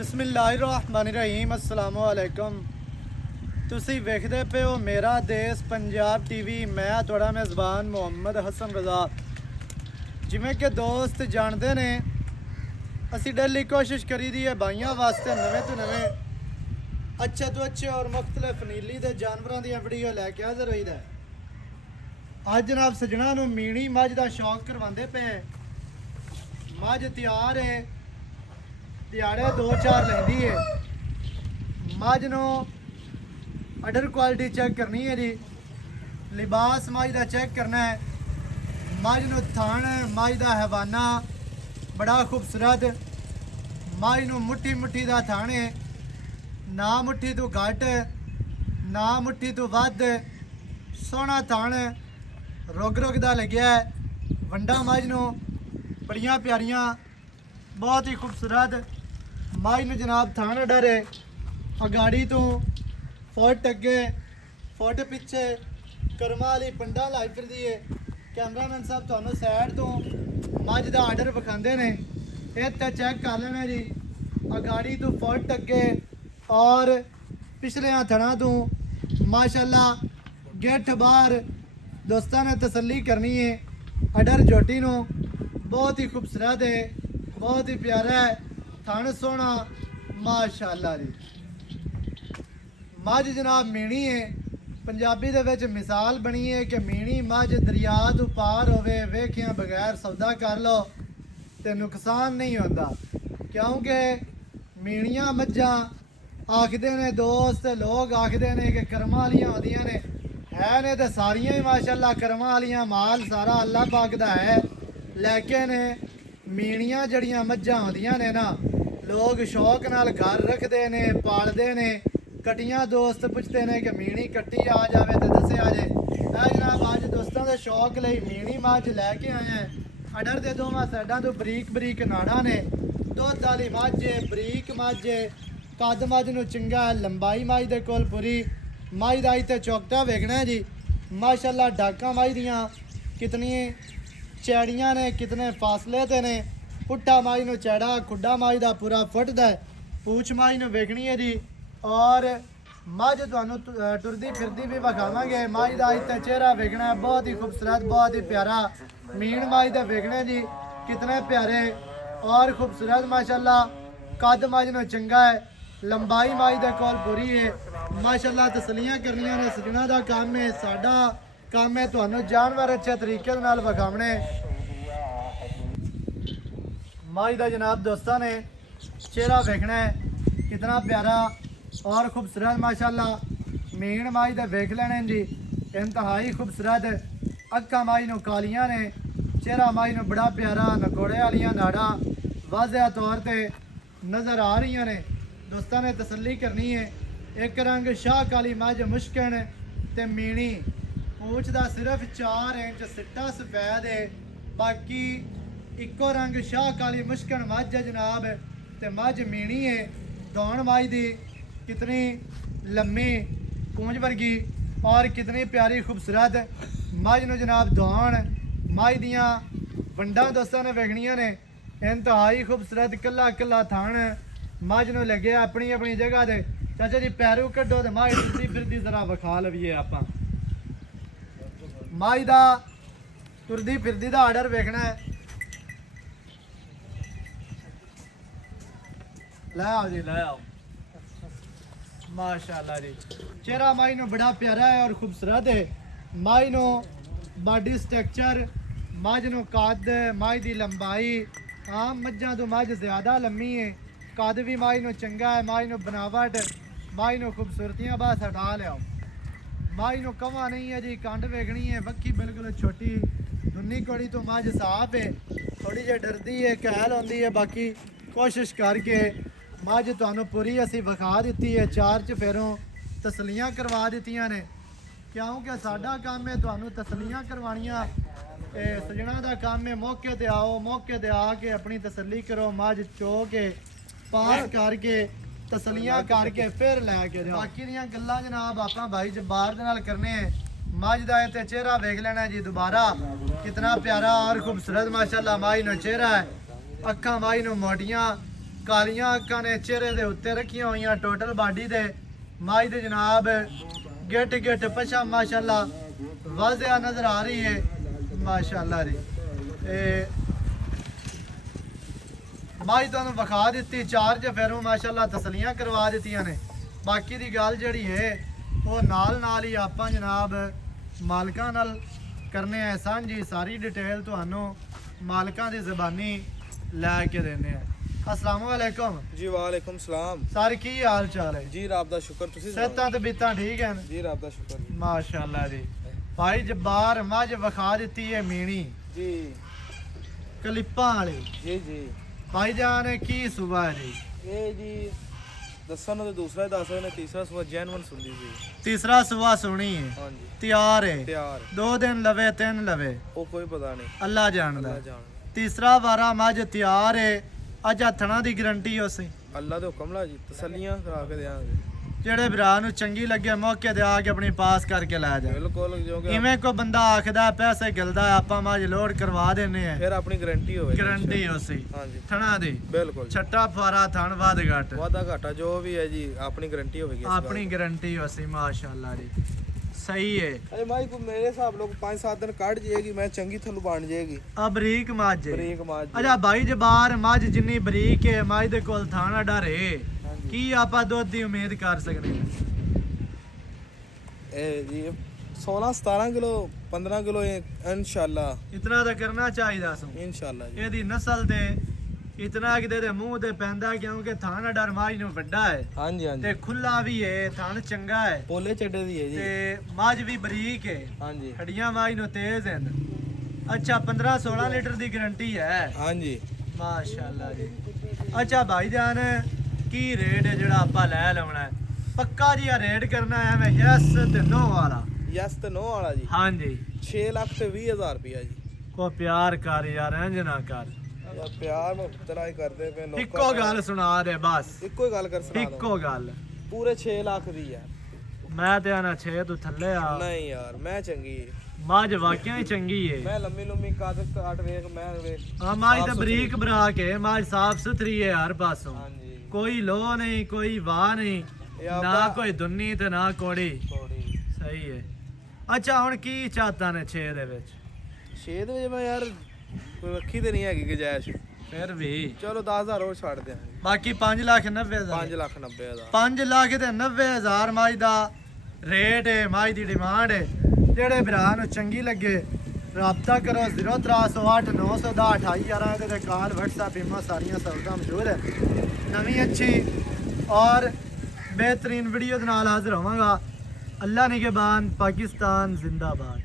बिस्मिल्लाहिर्रहमानिर्रहीम अस्सलाम वालेकुम। तुसी वेखदे पे हो मेरा देश पंजाब टीवी। मैं थोड़ा मेज़बान मुहम्मद हसन रज़ा। जिमें कि दोस्त जानते ने असी डेली कोशिश करी दी है भाइयों वास्ते नवे तो नवे अच्छे तो अच्छे और मुख्तलिफ नीली के जानवरों दी वीडियो लैके हाज़र होई दा। अज जनाब सजना नूं मीणी मझ का शौक करवाते पे। मझ तैयार है, दिहाड़े 2-4 लेंदी है। मझ नूं अडर क्वालिटी चेक करनी है जी, लिबास मझ का चेक करना है। मझ नूं थान मझ का हैवाना बड़ा खूबसूरत। मझ नूं मुट्ठी मुट्ठी का थान है, ना मुट्ठी तो घट ना मुट्ठी तो वध। सोहना थान रुग रुग का लग्या है। वंडा मझ नूं बड़ियां प्यारियां, बहुत ही खूबसूरत। मझ नूं जनाब थान डर है, अगाड़ी तो फुट अगे फुट पिछे करमा वाली पंडा लाई फिरदी है। कैमरामैन साहब तुहानूं साइड तो मझ का आर्डर विखाते हैं, इत्थे चेक कर लेना जी। अगाड़ी तो फुट अगे और पिछले थणा तो माशाअल्लाह गिठ बाहर। दोस्तों ने तसल्ली करनी है। अडर जोटी नूं बहुत ही खूबसूरत है, बहुत ही प्यारा है। थण सोहना माशाअल्लाह जी। मझ जनाब मीणी है, पंजाबी दे विच मिसाल बनी है कि मीणी मझ दरिया तो पार होवे, वेखिया बगैर सौदा कर लो तो नुकसान नहीं होता। क्योंकि मीणियां मझां आखदे ने दोस्त लोग आखदे ने कि कर्मां वालियां होंदियां ने, है ने तो सारियां ही माशाअल्लाह कर्मां वालियां। माल सारा अल्लाह पाक दा है, लेकिन मीणियां जड़ियां मझां होंदियां ने ना, लोग शौक नाल घर रखते ने, पालते ने। कटियां दोस्त पुछते ने कि मीणी कट्टी आ जाए तो दस्या जे। जनाब अज दोस्तों के शौक लई मीणी मझ लैके आए हैं। अडर के दोवां साइडां तो बरीक बरीक नाड़ा ने। दुध वाली मझ है, बरीक मझ है, कद मझ नूं चंगा है, लंबाई मझ दे कोल पूरी। मझ दा इत्थे चौकटा वेखना है जी, माशाअल्लाह डाकां मझ दियां कितनी चैड़ियां ने, कितने फासले ते ने। पुट्ठा मझ नूं चैड़ा, खुड्डा मझ दा पूरा फुट दा। पूछ मझ नूं वेखनी है जी। और मझ तुहानूं टुरदी फिरदी भी विखावांगे। मझ का इत्थे चेहरा वेखना है, बहुत ही खूबसूरत, बहुत ही प्यारा। मीण मझ दे वेखने जी कितने प्यारे और खूबसूरत माशाअल्लाह। कद मझ नूं चंगा है, लंबाई मझ दे कोल पूरी है माशाअल्लाह। तसलियां करनियां ने सजना दा काम है, साडा काम है तुहानूं जानवर अच्छे तरीके नाल विखावणे। मझ दा जनाब दोस्तों ने चेहरा वेखना है, कितना प्यारा और खूबसूरत माशाअल्लाह। मीण मझ दे वेख लेने जी, इंतहाई खूबसूरत। अक्खां मझ नूं कालियां ने, चेहरा मझ नूं बड़ा प्यारा। नकोड़े वालियां नाड़ा वाज़ह तौर पर नज़र आ रही ने। दोस्तों ने तसल्ली करनी है। एक रंग शाह काली मझ मुश्किन ते मीणी। पूछ का सिर्फ 4 इंच सिट्टा सफेद है, बाकी इको रंग शाह काली मुश्किन मझ है जनाब। ते मझ मीणी है। दौड़ मझ दी कितनी लम्मी पूंछ वर्गी और कितनी प्यारी खूबसूरत। मझ नूं जनाब दौड़ मझ दियां वंडा दोस्तों ने वेखनियां ने, इंतहाई खूबसूरत। कला कला थान मझ नूं लगे अपनी अपनी जगह दे। चाचा जी पैरू कड्डो तो मझ टुरदी फिरदी जरा विखा लवीए आपां। मझ दा टुरदी फिरदी दा आर्डर वेखना है। लै आओ जी, लै आओ माशाअल्लाह जी। चेहरा मझ नूं बड़ा प्यारा है और खूबसूरत है। मझ नूं बॉडी स्ट्रक्चर, मझ नूं कद, मझ दी लंबाई आम मझां तो मझ ज़्यादा लम्मी है। कद भी मझ नूं चंगा है, मझ नूं बनावट, मझ नूं खूबसूरतियां बस हटा लियाओ। मझ नूं कवा नहीं है जी, कंड वेखनी है, वक्खी बिल्कुल छोटी। दुन्नी कौड़ी तो मझ साफ है, थोड़ी जी डरदी है, कहल होंदी है। बाकी कोशिश करके मझ तुहानूं पूरी असी विखा दी है। 4 चफेरों तसलियां करवा दित्तियां ने, क्योंकि साडा काम है तुहानूं तसलियां करवानियां। सजना का काम है मौके ते आओ, मौके ते आके अपनी तसल्ली करो। मझ चो के पास करके तसलियां करके फिर लैके जाओ। बाकी दियां गल्लां जनाब आपां भाई जब्बार दे नाल करने हैं। मझ दा इत्थे चेहरा वेख लेना जी दोबारा, कितना प्यारा और खूबसूरत माशाअल्लाह मझ नूं चेहरा है। अक्खां मझ नूं मोटियां, ਕਾਲੀਆਂ ਅੱਖਾਂ ਨੇ ਚਿਹਰੇ ਦੇ ਉੱਤੇ ਰੱਖੀਆਂ ਹੋਈਆਂ ਟੋਟਲ ਬਾਡੀ ਦੇ ਮਾਈ ਦੇ ਜਨਾਬ ਗਿੱਟ ਗਿੱਟ ਪਛਾ ਮਾਸ਼ਾਅੱਲਾ ਵਾਜ਼ਿਆ ਨਜ਼ਰ ਆ ਰਹੀ ਹੈ ਮਾਸ਼ਾਅੱਲਾ ਜੀ ਮਾਈ ਤੁਹਾਨੂੰ ਵਿਖਾ ਦਿੱਤੀ ਚਾਰਜ ਫਿਰ ਮਾਸ਼ਾਅੱਲਾ ਤਸਲੀਆਂ ਕਰਵਾ ਦਿੱਤੀਆਂ ਨੇ ਬਾਕੀ ਦੀ ਗੱਲ ਜਿਹੜੀ ਹੈ ਉਹ ਨਾਲ ਹੀ ਆਪਾਂ ਜਨਾਬ ਮਾਲਕਾਂ ਨਾਲ ਕਰਨੇ ਆ ਸਾਂਝੀ ਸਾਰੀ ਡਿਟੇਲ ਤੁਹਾਨੂੰ ਮਾਲਕਾਂ ਦੀ ਜ਼ਬਾਨੀ ਲੈ ਕੇ ਦੇਣੇ ਆ अस्सलाम वालेकुम जी वालेकुम सलाम सर की हाल चाल है जी रब दा शुक्र तुसी सेहतां ते बीतां ठीक हैं जी रब दा शुक्र जी माशाअल्लाह जी भाई जब्बार मझ विखा दी है मीणी जी कलिप्पां वाली जी जी भाई जान की सुबह है जी ये जी दसन ते दूसरा ही दस ने तीसरा सुबह जैनवन सुनदी सी तीसरा सुबह सुनी है हां जी तैयार है तैयार 2 दिन लवे 3 लवे ओ कोई पता नहीं अल्लाह जानदा अल्लाह जान तीसरा वारा मझ तैयार है ਅੱਜ ਹੱਥਣਾ ਦੀ ਗਰੰਟੀ ਉਸੇ अल्लाह दे हुक्म ला जी तसल्लियां करा के देंगे ਜਿਹੜੇ ਭਰਾ ਨੂੰ ਚੰਗੀ ਲੱਗੇ ਮੌਕੇ ਤੇ ਆ ਕੇ ਆਪਣੀ ਪਾਸ ਕਰਕੇ ਲੈ ਜਾ बिल्कुल जो कि ਇਵੇਂ ਕੋ ਬੰਦਾ ਆਖਦਾ ਪੈਸੇ ਗਿਲਦਾ ਆਪਾਂ ਮਾਜ ਲੋਡ ਕਰਵਾ ਦਿੰਨੇ ਆ फिर अपनी गारंटी होवे ਗਰੰਟੀ ਉਸੇ हां जी ਥਣਾ ਦੀ बिल्कुल ਛੱਟਾ ਫਾਰਾ ਥਣ ਵੱਧ ਘਟ वादा घाटा जो भी है जी अपनी गारंटी होगी ਆਪਣੀ ਗਰੰਟੀ ਉਸੇ ਮਾਸ਼ਾਅੱਲਾ ਜੀ सही है अरे भाई को मेरे हिसाब लोग 5-7 दिन काट जाएगी मैं चंगी थलू बन जाएगी अब बरीक माज है बरीक माज अच्छा भाई जबार माज जिन्नी बरीक है माज दे कोल थाना डरे की आपा दुध दी उम्मीद कर सकने ए जी 16-17 किलो 15 किलो इंशाल्लाह इतना तो करना चाहिए सो इंशाल्लाह जी ਇਹਦੀ ਨਸਲ ਤੇ ਇਤਨਾ ਕਿਤੇ ਦੇ ਮੂੰਹ ਤੇ ਪੈਂਦਾ ਕਿਉਂਕਿ ਥਾਣਾ ਡਰ ਮਾਜ ਨੂੰ ਵੱਡਾ ਹੈ हाँ जी हाँ ਤੇ जी ਖੁੱਲਾ ਵੀ ਹੈ ਥਣ ਚੰਗਾ ਹੈ पोले चड्डे दी है जी ਤੇ ਮਾਜ ਵੀ ਬਰੀਕ ਹੈ हाँ जी ਹੱਡੀਆਂ ਮਾਜ ਨੂੰ ਤੇਜ਼ ਹਨ ਅੱਛਾ 15-16 ਲੀਟਰ ਦੀ ਗਾਰੰਟੀ ਹੈ हाँ जी ਮਾਸ਼ਾਅੱਲਾ ਜੀ ਅੱਛਾ ਭਾਈ ਜਾਨ ਕੀ ਰੇਟ ਹੈ ਜਿਹੜਾ ਆਪਾਂ ਲੈ ਲਾਉਣਾ ਹੈ ਪੱਕਾ ਜੀ ਆ ਰੇਟ ਕਰਨਾ ਹੈ ਮੈਂ ਯਸ ਤੇ ਨੋ ਵਾਲਾ यस तो नो वाला जी ਹਾਂਜੀ 6 लाख ते 20,000 रुपया जी ਕੋ ਪਿਆਰ ਕਰ ਯਾਰ ਇੰਜ ਨਾ ਕਰ यार प्यार में इतना ही करते पे लोग ਇੱਕੋ ਗੱਲ ਸੁਣਾ ਦੇ ਬਸ इको ही गल कर सुना दो ਇੱਕੋ ਗੱਲ पूरे 6 लाख दी यार ਮੈਂ ਤੇ ਆਣਾ 6 ਤੋਂ ਥੱਲੇ ਆ नहीं यार मैं चंगी है ਮਾਝ ਵਾਕਿਆ ਹੀ ਚੰਗੀ ਏ मैं लम्बी लम्बी काट काट वेख मैं वेख ਆ ਮਾਝ साफ ਤੇ सुथरी। ਬਰੀਕ ਬਰਾ ਕੇ ਮਾਝ ਸਾਫ ਸੁਥਰੀ ਏ ਹਰ ਪਾਸੋਂ हाँ जी ਕੋਈ ਲੋ ਨਹੀਂ ਕੋਈ ਵਾਹ ਨਹੀਂ ਇਹ ਨਾ ਆਪਾਂ- ਕੋਈ ਦੁੰਨੀ ਤੇ ਨਾ ਕੋੜੀ थोड़ी ਸਹੀ ਏ ਅੱਛਾ ਹੁਣ ਕੀ ਚਾਹਤਾ ਨੇ 6 ਦੇ ਵਿੱਚ 6 ਦੇ ਵਜੇ मैं यार कोई रखी ते नहीं हैगी गुंजाइश ਫਿਰ ਵੀ चलो 10,000 और छाड़ दें ਬਾਕੀ 5,90,000 5 ਲੱਖ 90 ਹਜ਼ਾਰ 5 ਲੱਖ ਤੇ 90,000 ਮਾਝ ਦਾ ਰੇਟ ਹੈ ਮਾਝ ਦੀ ਡਿਮਾਂਡ ਹੈ ਜਿਹੜੇ ਭਰਾ ਨੂੰ ਚੰਗੀ ਲੱਗੇ ਰਾਬਤਾ ਕਰੋ 0308 910 2811 ਇਹਦੇ ਤੇ ਕਾਲ WhatsApp ਈਮੋ ਸਾਰੀਆਂ ਸਹੂਲਤਾਂ ਮੌਜੂਦ ਹੈ ਨਵੀਂ ਅੱਛੀ ਔਰ बेहतरीन वीडियो ਦੇ ਨਾਲ ਹਾਜ਼ਰ ਹੋਵਾਂਗਾ ਅੱਲਾ ਨਿਗਹਿਬਾਨ ਪਾਕਿਸਤਾਨ ਜ਼ਿੰਦਾਬਾਦ